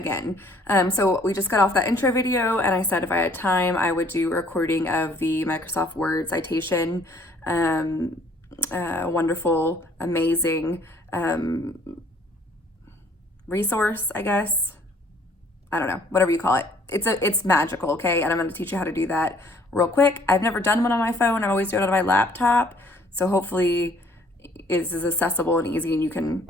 again. So we just got off that intro video, and I said if I had time, I would do a recording of the Microsoft Word citation. Wonderful, amazing resource, I guess. I don't know, whatever you call it. It's magical, okay? And I'm going to teach you how to do that real quick. I've never done one on my phone. I always do it on my laptop. So hopefully it is accessible and easy, and you can,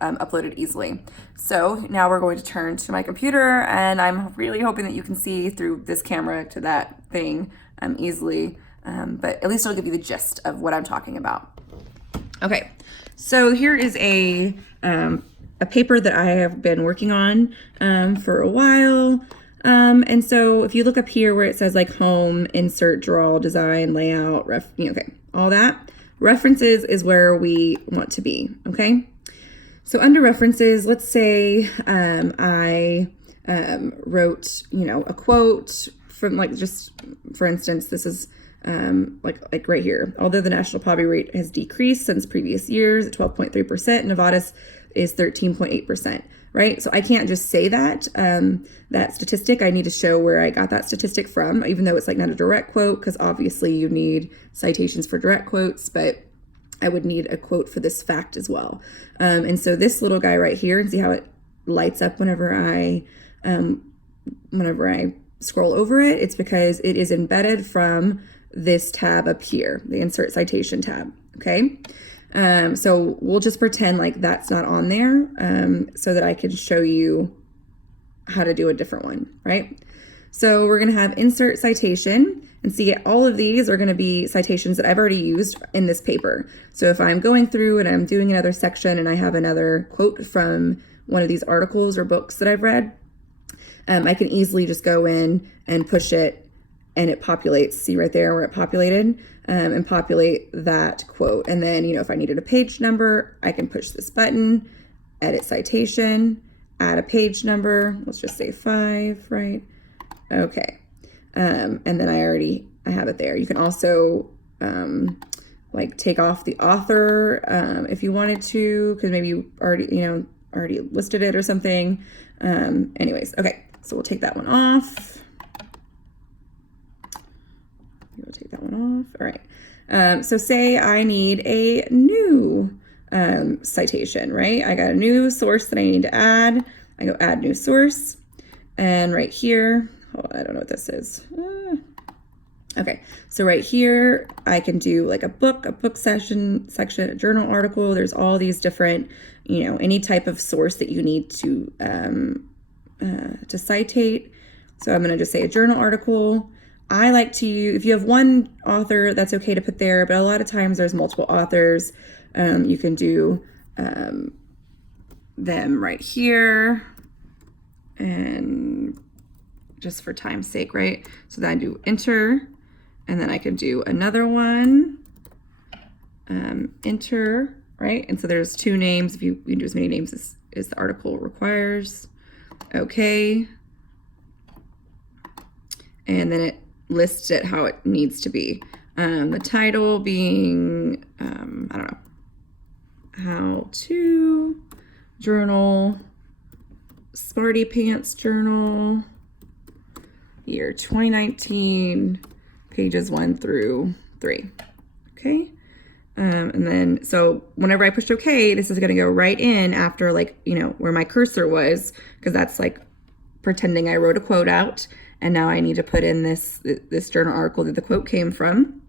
upload it easily. So now we're going to turn to my computer, and I'm really hoping that you can see through this camera to that thing easily. But at least it'll give you the gist of what I'm talking about. Okay, so here is a paper that I have been working on for a while. And so if you look up here where it says like home, insert, draw, design, layout, okay, all that. References is where we want to be, okay? So under references, let's say I wrote, a quote from just, for instance, this is like right here. Although the national poverty rate has decreased since previous years at 12.3%, Nevada's is 13.8%, right? So I can't just say that, that statistic. I need to show where I got that statistic from, even though it's like not a direct quote, because obviously you need citations for direct quotes, but I would need a quote for this fact as well. And so this little guy right here, and see how it lights up whenever I scroll over it, it's because it is embedded from this tab up here, the Insert Citation tab, okay? So we'll just pretend like that's not on there so that I can show you how to do a different one, right? So we're gonna have Insert Citation, and see all of these are gonna be citations that I've already used in this paper. So if I'm going through and I'm doing another section and I have another quote from one of these articles or books that I've read, I can easily just go in and push it, and it populates. See right there where it populated, and populate that quote. And then, if I needed a page number, I can push this button, edit citation, add a page number. Let's just say 5, right? Okay. And then I have it there. You can also take off the author if you wanted to, because maybe you already listed it or something. Anyways, okay. So we'll take that one off. We'll take that one off. All right. So say I need a new citation, right? I got a new source that I need to add. I go add new source. And right here, I don't know what this is. Okay, so right here, I can do like a book section, a journal article. There's all these different, any type of source that you need to citate. So I'm going to just say a journal article. I like to, if you have one author, that's okay to put there, but a lot of times there's multiple authors. You can do them right here, and just for time's sake, right? So then I do enter, and then I can do another one, enter, right? And so there's 2 names. If you can do as many names as the article requires. Okay. And then it lists it how it needs to be. The title being, I don't know, how to journal, Smarty Pants Journal, year 2019, pages 1 through 3. Okay. And then, so whenever I push OK, this is going to go right in after where my cursor was, because that's like pretending I wrote a quote out. And now I need to put in this journal article that the quote came from.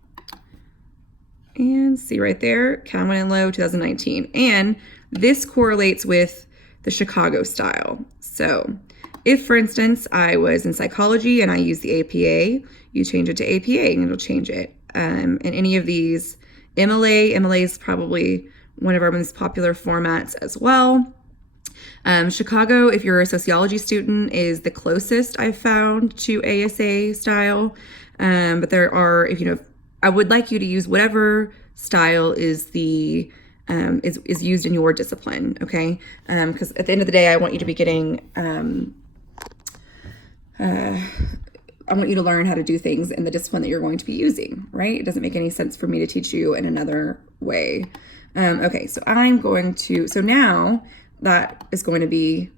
And see right there, Cowan and Lowe, 2019. And this correlates with the Chicago style. So if, for instance, I was in psychology and I use the APA, you change it to APA and it'll change it. And any of these, MLA is probably one of our most popular formats as well. Chicago, if you're a sociology student, is the closest I've found to ASA style. But there are, I would like you to use whatever style is is used in your discipline, okay? Because at the end of the day, I want you to be getting, I want you to learn how to do things in the discipline that you're going to be using, right? It doesn't make any sense for me to teach you in another way. Okay, so so now that is going to be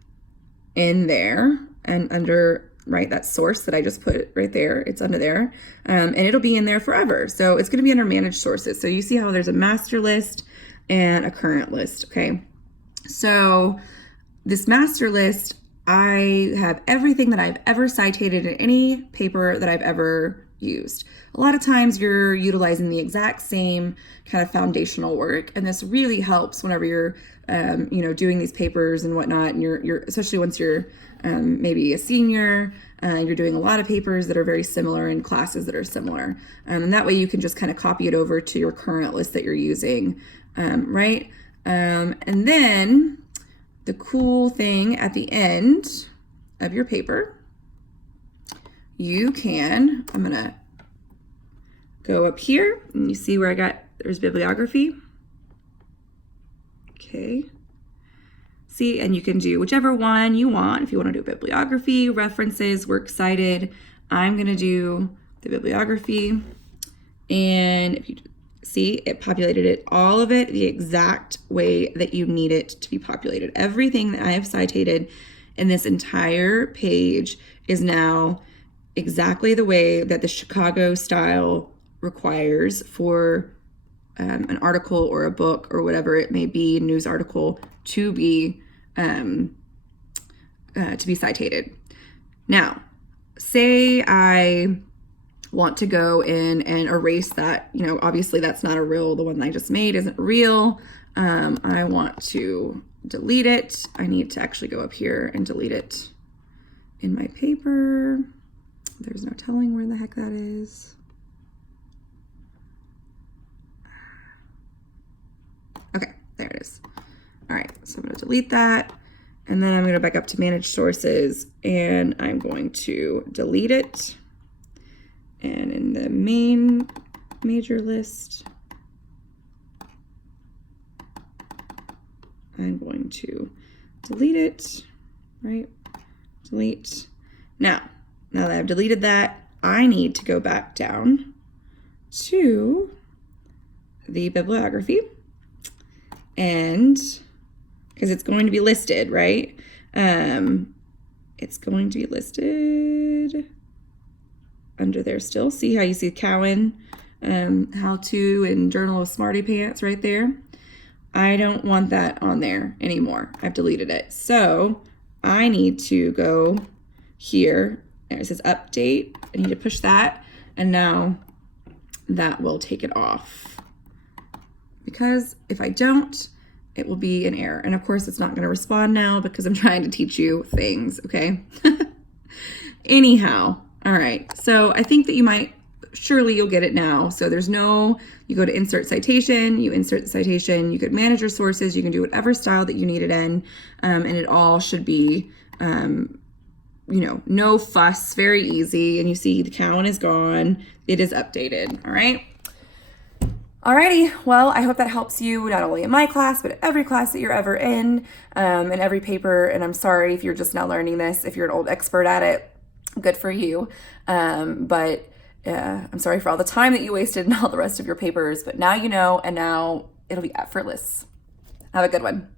in there and under, right, that source that I just put right there, it's under there, and it'll be in there forever. So it's going to be under managed sources. So you see how there's a master list and a current list, okay? So this master list, I have everything that I've ever citated in any paper that I've ever used. A lot of times you're utilizing the exact same kind of foundational work, and this really helps whenever you're doing these papers and whatnot, and you're especially once you're maybe a senior, you're doing a lot of papers that are very similar in classes that are similar, and that way you can just kind of copy it over to your current list that you're using, right? And then the cool thing at the end of your paper, you can, I'm gonna go up here and you see where there's bibliography. Okay. See, and you can do whichever one you want. If you want to do bibliography, references, works cited, I'm gonna do the bibliography. And if you see, it populated it, all of it, the exact way that you need it to be populated. Everything that I have cited in this entire page is now exactly the way that the Chicago style requires for an article or a book or whatever it may be, news article, to be cited. Now, say I want to go in and erase that, obviously that's not the one I just made isn't real. I want to delete it. I need to actually go up here and delete it in my paper. There's no telling where the heck that is. Okay, there it is. All right, so I'm going to delete that, and then I'm going to back up to manage sources, and I'm going to delete it. And in the main major list, I'm going to delete it, right? Delete. Now that I've deleted that, I need to go back down to the bibliography, and because it's going to be listed, right? It's going to be listed under there still. See how you see Cowan, How To, and Journal of Smarty Pants right there? I don't want that on there anymore. I've deleted it. So I need to go here, and it says update. I need to push that, and now that will take it off. Because if I don't, it will be an error. And of course, it's not going to respond now because I'm trying to teach you things, okay? Anyhow, all right. So I think that you'll get it now. So you go to insert citation, you insert the citation, you could manage your sources, you can do whatever style that you need it in, and it all should be, no fuss, very easy. And you see the Cowan is gone. It is updated, all right? Alrighty, well, I hope that helps you not only in my class, but every class that you're ever in, and every paper. And I'm sorry if you're just now learning this. If you're an old expert at it, good for you. But I'm sorry for all the time that you wasted and all the rest of your papers. But now you know, and now it'll be effortless. Have a good one.